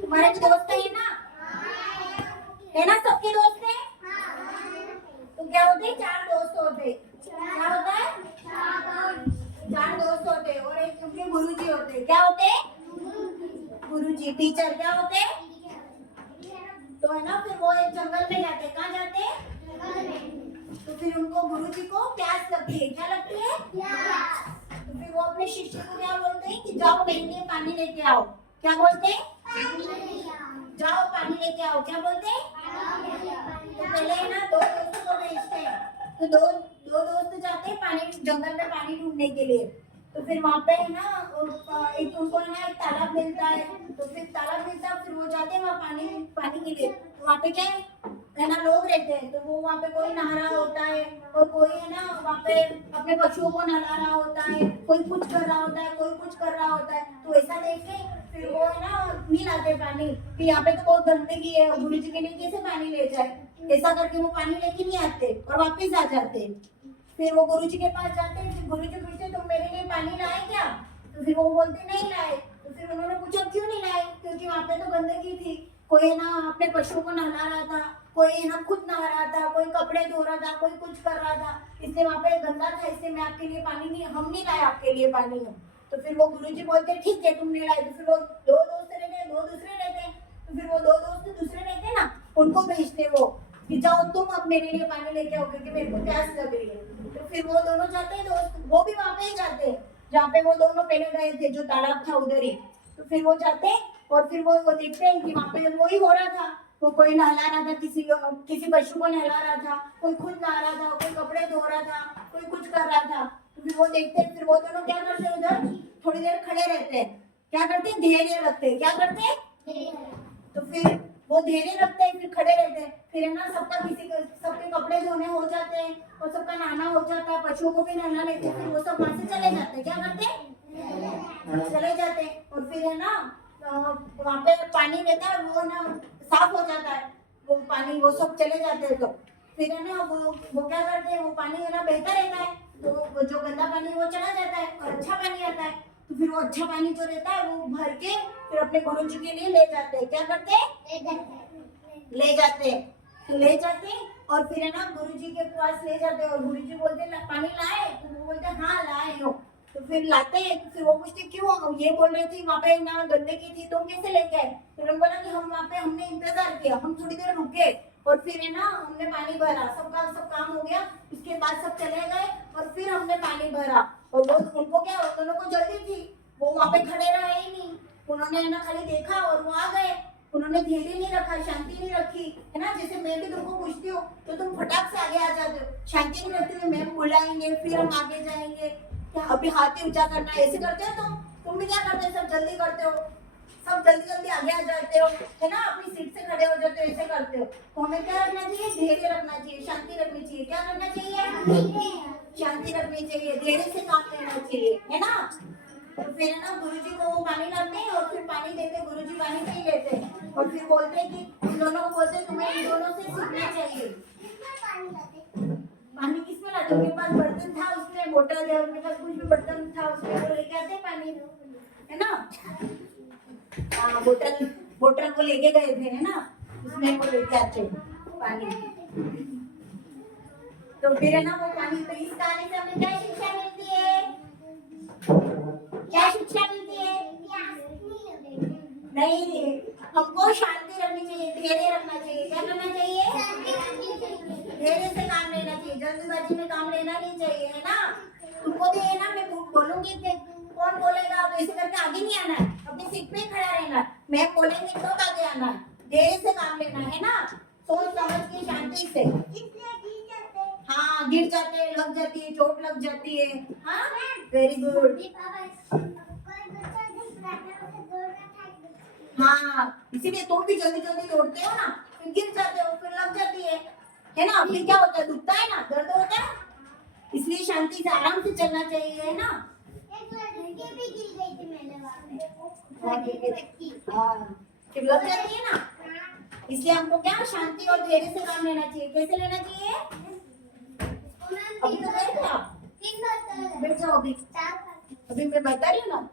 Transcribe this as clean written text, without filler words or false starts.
तुम्हारे भी दोस्त है ना? है ना, सबके दोस्त है? तो क्या होते हैं, 4 दोस्त होते। क्या होता है? 4 दोस्त होते और एक उनके गुरुजी होते। क्या होते? गुरुजी, टीचर। क्या होते? तो है ना, फिर वो एक जंगल में जाते। कहाँ जाते? तो फिर उनको गुरुजी को प्यास लगती है। क्या लगती है? तो फिर वो अपने शिष्य को क्या बोलते हैं कि जाओ मेरे लिए पानी लेके आओ। क्या बोलते हैं? जाओ पानी लेके आओ। क्या बोलते हैं? तो पहले है ना, 2 दोस्तों को भेजते हैं। तो दो दो दोस्त जाते हैं पानी, जंगल में पानी ढूंढने के लिए। तो फिर वहाँ पे है ना, एक उनको है ना एक तालाब मिलता है। तो फिर तालाब मिलता है, फिर वो जाते हैं वहाँ पानी पानी के लिए। वहाँ पे क्या है ना, लोग रहते हैं। तो वो वहाँ पे कोई नहा रहा होता है और कोई है ना वहाँ पे अपने पशुओं को नहला रहा होता है, कोई कुछ कर रहा होता है, कोई कुछ कर रहा होता है। तो ऐसा देख के फिर वो है ना नहीं लाते पानी कि यहाँ पे तो बहुत गंदगी है, गुरु जी के लिए कैसे पानी ले जाए। ऐसा करके वो पानी लेके नहीं आते और वापस आ जाते। फिर वो गुरु जी के पास जाते हैं। फिर गुरु जी पूछते तुम मेरे लिए पानी लाए क्या? तो फिर वो बोलते नहीं लाए। तो फिर उन्होंने पूछा क्यों नहीं लाए? क्योंकि वहाँ पे तो गंदगी थी, कोई ना अपने पशुओं को नहला रहा था, कोई ना खुद नहा रहा था, कोई कपड़े धो रहा था, कोई कुछ कर रहा था, इसलिए वहाँ पे गंदा था, इसलिए मैं आपके लिए पानी नहीं, हम नहीं लाए आपके लिए पानी। तो फिर वो गुरुजी बोलते ठीक है तुम नहीं लाए। तो फिर वो 2 दोस्त रहते, 2 दूसरे रहते। तो फिर वो 2 दोस्त दूसरे रहते ना, उनको भेजते वो कि जाओ तुम अब मेरे लिए पानी लेके आओ क्योंकि मेरे को प्यास लग रही है। तो फिर वो दोनों जाते हैं दोस्त, वो भी वहाँ पे ही जाते हैं जहाँ पे वो दोनों पहले गए थे, जो तालाब था उधर ही। तो फिर वो जाते और फिर वो देखते हैं कि वहाँ पे वो ही हो रहा था। वो कोई नहला रहा था, किसी पशु को नहला रहा था, कोई खुद नहा रहा था, कोई कपड़े धो रहा था, कोई कुछ कर रहा था। तो फिर वो देखते हैं, फिर वो दोनों क्या करते हैं, उधर थोड़ी देर खड़े रहते हैं। क्या करते हैं? धैर्य रखते हैं। क्या करते हैं? तो फिर वो धैर्य रखते हैं, फिर खड़े रहते हैं। फिर है ना सबके कपड़े धोने हो जाते हैं और सबका नहाना हो जाता है, पशुओं को भी नहाना लेते हैं। फिर वो सब वहां से चले जाते हैं। क्या करते हैं? चले जाते हैं। और फिर है ना वहाँ पे पानी रहता है, वो ना साफ हो जाता है वो पानी, वो सब चले जाते हैं। तो फिर है ना वो क्या करते हैं, वो पानी है ना बहता रहता है। तो वो जो गंदा पानी वो चला जाता है और अच्छा पानी आता है। तो फिर वो अच्छा पानी जो रहता है वो भर के फिर अपने गुरु जी के लिए ले जाते हैं। क्या करते हैं? ले जाते हैं। तो ले जाते हैं और फिर है ना गुरु जी के पास ले जाते हैं और गुरु जी बोलते हैं पानी लाए? तो वो बोलते हैं हाँ लाए हो। तो फिर लाते हैं। तो फिर वो पूछते क्यों, ये बोल रहे थे वहाँ पे ना गंदगी थी, तुम कैसे लेके आए? फिर उन्होंने बोला कि हम वहाँ पे हमने इंतजार किया, हम थोड़ी देर रुके और फिर है ना हमने पानी भरा, सबका सब काम हो गया। उसके बाद सब चले गए और फिर हमने पानी भरा। और वो उनको क्या, दोनों को जल्दी थी, वो वहाँ पे खड़े रहे ही नहीं। उन्होंने है ना खाली देखा और वो आ गए। उन्होंने धैर्य नहीं रखा, शांति नहीं रखी, है ना। जैसे मैं भी तुमको पूछती हूँ तो तुम फटाक से आगे आ जाते हो, शांति नहीं रखते हुए मैम बुलाएंगे फिर हम आगे जाएंगे, क्या अभी हाथ ही ऊंचा करना है, ऐसे करते हो तुम भी क्या करते हो, सब जल्दी करते हो, सब जल्दी जल्दी आगे आ जाते हो, है ना, अपनी सीट से खड़े हो जाते हो, ऐसे करते हो। तो हमें क्या रखना चाहिए? धैर्य रखना चाहिए, शांति रखनी चाहिए। क्या करना चाहिए? शांति रखनी चाहिए, धैर्य से काम लेना चाहिए, है ना। तो फिर है ना गुरुजी को वो पानी लाते हैं और फिर पानी देते, गुरुजी पानी पी लेते हैं और फिर बोलते हैं कि उन दोनों को बोलते हैं तुम्हें इन दोनों से सीखना चाहिए। पानी किसमें लाते? उनके पास बर्तन था, उसमें बोतल है, उनके पास कुछ भी बर्तन था उसमें वो लेके आते हैं पानी, है ना। हाँ, बोतल बोतल को लेके गए थे, है ना, उसमें वो लेके आते पानी। तो फिर है ना वो पानी, तो इस कहानी से हमें क्या शिक्षा मिलती है? क्या शिक्षा मिलती है? नहीं, हमको शांति रखनी चाहिए, धैर्य रखना चाहिए। क्या करना चाहिए? धैर्य से काम लेना चाहिए, जल्दबाजी में काम लेना नहीं चाहिए, है ना। तुमको भी है ना, मैं बोलूंगी कि कौन बोलेगा तो ऐसे करके आगे नहीं आना है, अपनी सीट पे ही खड़ा रहना है, मैं बोलेंगे तो आगे आना है, धैर्य से काम लेना है ना, सोच समझ के शांति से। हाँ, गिर जाते हैं, लग जाती है, चोट लग जाती है। हाँ, वेरी गुड। हाँ, इसीलिए तुम भी जल्दी जल्दी दौड़ते हो ना, फिर गिर जाते हो, फिर लग जाती है ना, फिर क्या होता है, दुखता है ना, दर्द होता है। इसलिए शांति से आराम से चलना चाहिए, है ना। एक लड़की भी गिर गई थी मैंने वहाँ पे। हाँ, फिर लग जाती है ना। इसलिए हमको क्या शांति और धैर्य से काम लेना चाहिए। कैसे लेना चाहिए? अभी तो गए थे आप, बैठ जाओ अभी मैं बता रही हूँ ना।